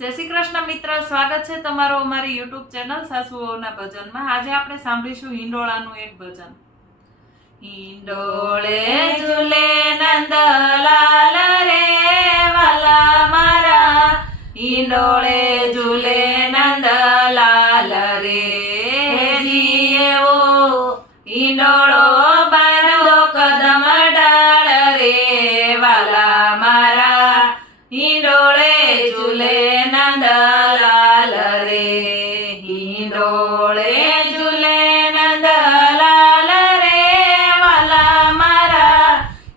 જય શ્રી કૃષ્ણ મિત્ર, સ્વાગત છે તમારું અમારી યુટ્યુબ ચેનલ સાસુઓના ભજનમાં। આજે આપણે સાંભળીશું હિંડોળાનું એક ભજન। હિંડોળે ઝૂલે નંદલાલ રે વાલા મારા, હિંડોળે ઝૂલે નંદલાલ રે જીવો, હિંડોળો બાંધો કદમ ડાળ રે વાલા મારા, હિંડોળે ઝૂલે નંદલાલ રે, હિંડોળે ઝૂલે નંદલાલ રે વાલા મારા,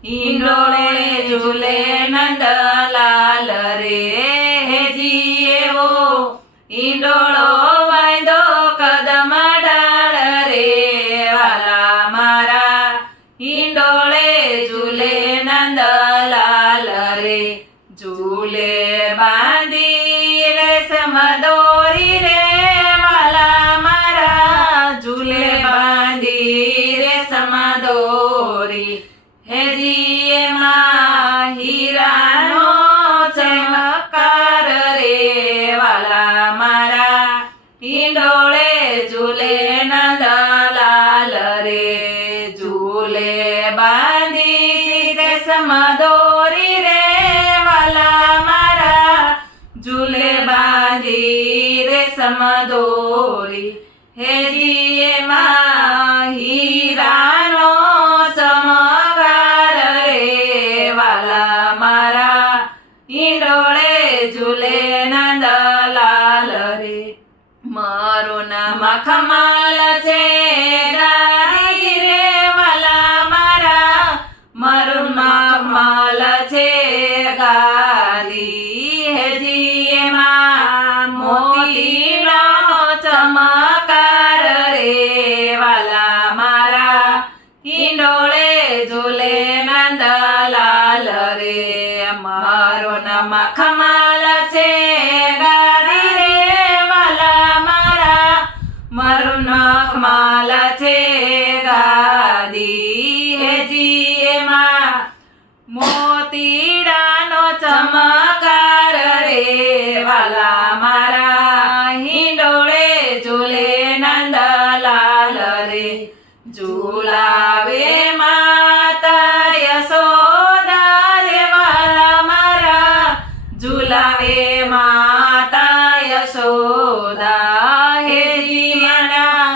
હિંડોળે ઝૂલે નંદલાલ રે જીવો, હિંડોળો વાંધો કદમ ડાળ રે વાલા મારા, હિંડોળે ઝૂલે નંદલાલ રે, ઝૂલે બાંધી રેશમ દોરી રે વાલા મારા, ઝૂલે બાંધી રેશમ દોરી હેજી એમાં હીરાનો ચમકાર રે વાલા મારા, હિંડોળે ઝૂલે નંદલાલ રે, ઝૂલે બાંધી રેશમ દોરી રે વાલા મારા, ઝૂલે બાંધી રેશમ દોરી હેજી એમાં હીરાનો ચમકાર રે વાલા મારા, હિંડોળે ઝૂલે નંદલાલ રે, મારું નામ ખમાલ છે ગારી રે વાલા મારા, મારું નામ ખમાલ છે ગારી હેજી એમાં મોતીનો ચમકાર રે વાલા મારા, હિંડોળે ઝૂલે નંદલાલ રે, મારો નામ ખમાલ છે ગારી રે વાલા મારા, મારું નામ ખમાલ છે ગાદી હેજી એમાં મોતીડાનો ચમકાર રે વાલા મારા, હિંડોળે ઝૂલે નંદલાલ રે, ઝૂલાવે માતા યશોદા રે વાલા મારા, ઝૂલાવે માતા યશોદા હેજી મના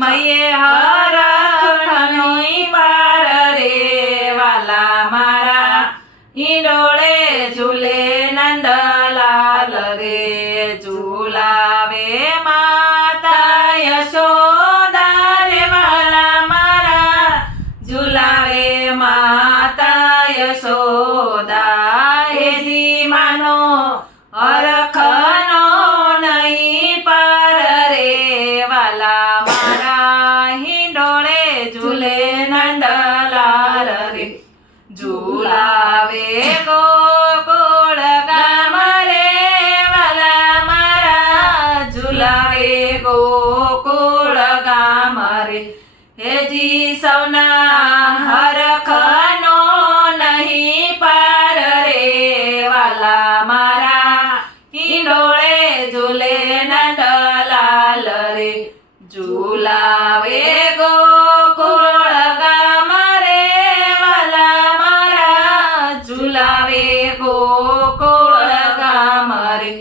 મયે હરખની પાર રે વાલા મારા, હિંડોળે ઝૂલે નંદલાલ રે, ઝૂલાવે માતા યશોદા રે વાલા મારા, ઝૂલાવે માતા યશોદા હેજી માનો હરખનો નહીં પાર રે વાલા મારા, હિંડોળે ઝૂલે નંદલાલ રે, ઝૂલાવે ગોકુળ ગામ રે વાલા મારા, ઝૂલાવે ગોકુળ ગામ રે હેજી સૌના હરખનો નહીં પાર રે વાલા મારા, હિંડોળે ઝૂલે નંદલાલ રે, ઝૂલાવે ગોકુળ ગામ રે વાલા મારા, ઝૂલાવે ગોકુળ ગામ રે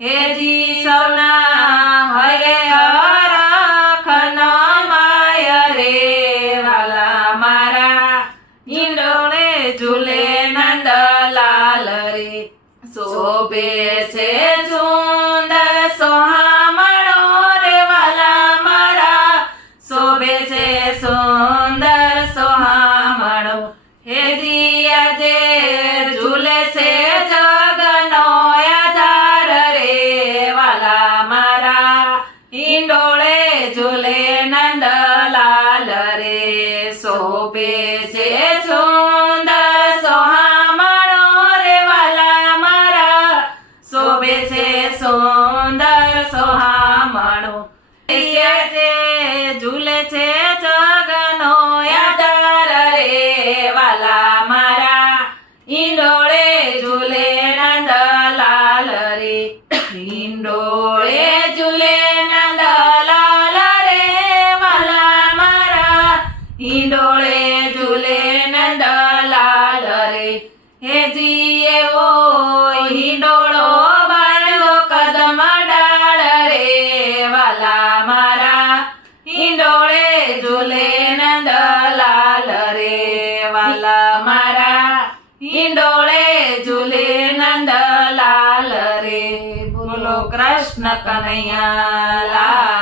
હેજી સૌના હરે હરખનો માય રે વાલા મારા, હિંડોળે ઝૂલે નંદલાલ રે, શોભે છે સુંદર સોહામણો રે વાલા મારા, શોભે છે સુંદર સોહામણો હેજી આજે ઝૂલે છે જગનો આધાર રે વાલા મારા, હિંડોળે ઝૂલે નંદલાલ રે, શોભે છે સુંદર સોહામણો રે વાલા મારા, શોભે છે સુંદર સોહામણો ઝૂલે છે જગનો આધાર રે વાલા મારા, હિંડોળે ઝૂલે નંદલાલ રે, હિંડોળે ઝૂલે નંદલાલ રે વાલા મારા હિંડોળે ઝૂલે નંદલાલ રે હેજી એવો હિંડોળો બાંધ્યો કદમ ડાળ રે વાલા મારા હિંડોળે ઝૂલે નંદલાલ રે વાલા મારા હિંડોળે ઝૂલે નંદલાલ રે બોલો કૃષ્ણ કનૈયા લાલ